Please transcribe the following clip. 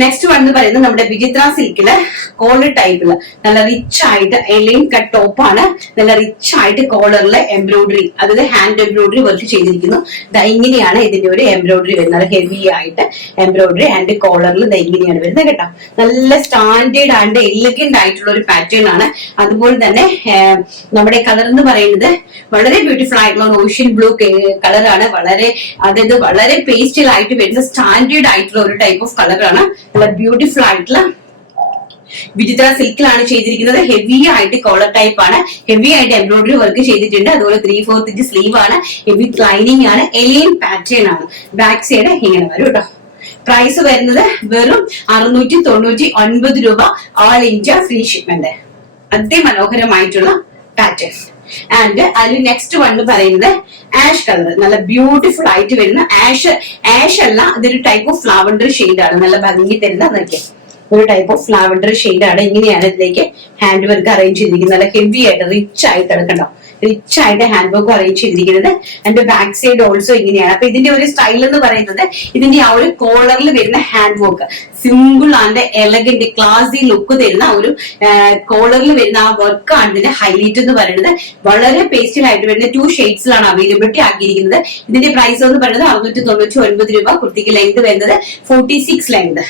Next one എന്ന് പറയുന്നത് നമ്മുടെ വിചിത്ര സിൽക്കില് കോളർ ടൈപ്പില് നല്ല റിച്ച് ആയിട്ട് എലൈൻ കട്ട് ടോപ്പ് ആണ്. നല്ല റിച്ച് ആയിട്ട് കോളറിലെ എംബ്രോയിഡറി, അതായത് ഹാൻഡ് എംബ്രോയിഡറി വർക്ക് ചെയ്തിരിക്കുന്നു. ഇങ്ങനെയാണ് ഇതിന്റെ ഒരു എംബ്രോയിഡറി വരുന്നത്. ഹെവി ആയിട്ട് എംബ്രോയിഡറി ആൻഡ് കോളറിൽ ഇങ്ങനെയാണ് വരുന്നത് കേട്ടോ. നല്ല സ്റ്റാൻഡേർഡ് ആൻഡ് എലഗന്റ് ആയിട്ടുള്ള ഒരു പാറ്റേൺ ആണ്. അതുപോലെ തന്നെ നമ്മുടെ കളർ എന്ന് പറയുന്നത് വളരെ ബ്യൂട്ടിഫുൾ ആയിട്ടുള്ള ഓഷ്യൻ ബ്ലൂ കളറാണ്. അതായത് വളരെ പേസ്റ്റൽ ആയിട്ട് വരുന്ന സ്റ്റാൻഡേർഡ് ആയിട്ടുള്ള ഒരു ടൈപ്പ് ഓഫ് കളറാണ്. നല്ല ബ്യൂട്ടിഫുൾ ആയിട്ടുള്ള വിചിത്ര സിൽക്കിലാണ് ചെയ്തിരിക്കുന്നത്. ഹെവി ആയിട്ട് കോളർ ടൈപ്പ് ആണ്. ഹെവി ആയിട്ട് എംബ്രോയിഡറി വർക്ക് ചെയ്തിട്ടുണ്ട്. അതുപോലെ 3/4 ഇഞ്ച് സ്ലീവ് ആണ്. ഹെവി ലൈനിങ് ആണ്. എലിയൻ പാറ്റേൺ ആണ്. ബാക്ക് സൈഡ് ഇങ്ങനെ വരും കേട്ടോ. പ്രൈസ് വരുന്നത് വെറും 699 രൂപ. All India free shipment. അതിമനോഹരമായിട്ടുള്ള പാറ്റേൺ. ആൻഡ് അതിൽ നെക്സ്റ്റ് വൺ പറയുന്നത് ആഷ് കളർ. നല്ല ബ്യൂട്ടിഫുൾ ആയിട്ട് വരുന്ന ആഷ് അല്ല, ഇതൊരു ടൈപ്പ് ഓഫ് ലാവൻഡർ ഷെയ്ഡ് ആണ്. നല്ല ഭംഗി തരുന്ന അതൊക്കെ ഒരു ടൈപ്പ് ഓഫ് ലാവൻഡർ ഷെയ്ഡ് ആണ്. ഇങ്ങനെയാണ് ഇതിലേക്ക് ഹാൻഡ് വർക്ക് അറേഞ്ച് ചെയ്തിരിക്കുന്നത്. നല്ല ഹെവി ആയിട്ട് റിച്ച് ആയിട്ട് കിടക്കണ്ടോ, റിച്ച് ആയിട്ട് ഹാൻഡ് വർക്ക് അറേഞ്ച് ചെയ്തിരിക്കുന്നത്. ആൻഡ് ബാക്ക് സൈഡ് ഓൾസോ ഇങ്ങനെയാണ്. അപ്പൊ ഇതിന്റെ ഒരു സ്റ്റൈൽ എന്ന് പറയുന്നത് ഇതിന്റെ ആ ഒരു കോളറിൽ വരുന്ന hand work simple and elegant ക്ലാസി look തരുന്ന ഒരു കോളറിൽ വരുന്ന ആ വർക്കാണ് ഇതിന്റെ ഹൈലൈറ്റ് എന്ന് പറയുന്നത്. വളരെ പേസ്റ്റൽ ആയിട്ട് വരുന്ന 2 ഷെയ്ഡ്സിലാണ് അവൈലബിലിറ്റി ആക്കിയിരിക്കുന്നത്. ഇതിന്റെ പ്രൈസ് എന്ന് പറയുന്നത് 699 രൂപ. കുർത്തിക്ക് ലെങ്ത് വരുന്നത് 46 ലെങ്ത്.